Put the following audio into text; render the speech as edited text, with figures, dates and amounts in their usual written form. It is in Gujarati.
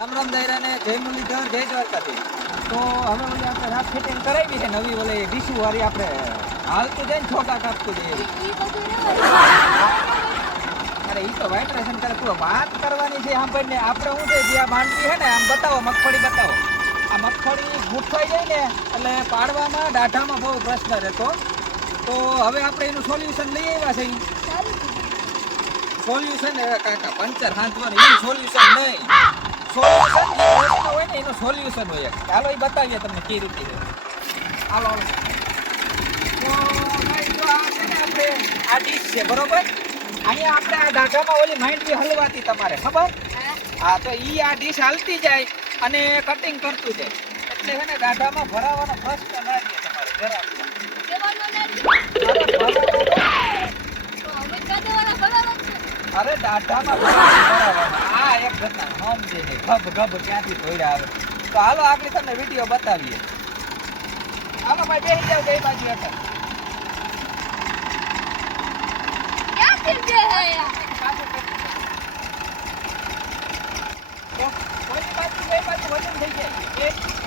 રામ રામ દાયરા ને જય મુરલીધર જય દ્વારકાથી. તો હવે ઓલી આપણે રાત ફિટિંગ કરાવી છે નવી ઓલી ડીશુ વાળી આપણે હાલતું જાય ને છોકા કાપતું જાય. અરે ઈ તો વાઇબ્રેશન કરે. તું વાત કરવાની છે સાંભળને. આપણે શું છે જે આ માંડવી છે ને આમ બતાવો, મગફળી બતાવો. આ મગફળી ગુઠવાઈ જાય ને એટલે પાડવામાં દાઢામાં બહુ પ્રશ્ન રહેતો. તો હવે આપણે એનું સોલ્યુશન લઈ આવ્યા છે. સોલ્યુશન કાકા પંચર હાંધવાનું એનું સોલ્યુશન નહીં. સોલ્યુશન જે પ્રશ્ન હોય ને એનું સોલ્યુશન હોય. ચાલો એ બતાવીએ તમને કઈ રીતે છે. હાલો હાલો. તો ભાઈ જો આ છે ને આપણે આ ડીશ છે બરોબર. અહીંયા આપણે આ દાઢામાં ઓલી માંડવી હલવાતી તમારે ખબર? હા તો ઈ આ ડીશ હાલતી જાય અને કટિંગ કરતું જાય એટલે છે ને દાઢામાં ભરાવાનો પ્રશ્ન ના રહે તમારે જરા. અરે દાઢામાં ભરાવાનો આ એક ઘટના નામ છે ને ગબ ગબ ક્યાંથી ધોઈડા આવે. તો હાલો આગળ તમને વિડીયો બતાવીએ. હાલો ભાઈ બેસી જાવ બે બાજુ હતા. કોઈ બાજુ બે બાજુ વજન થઈ જાય.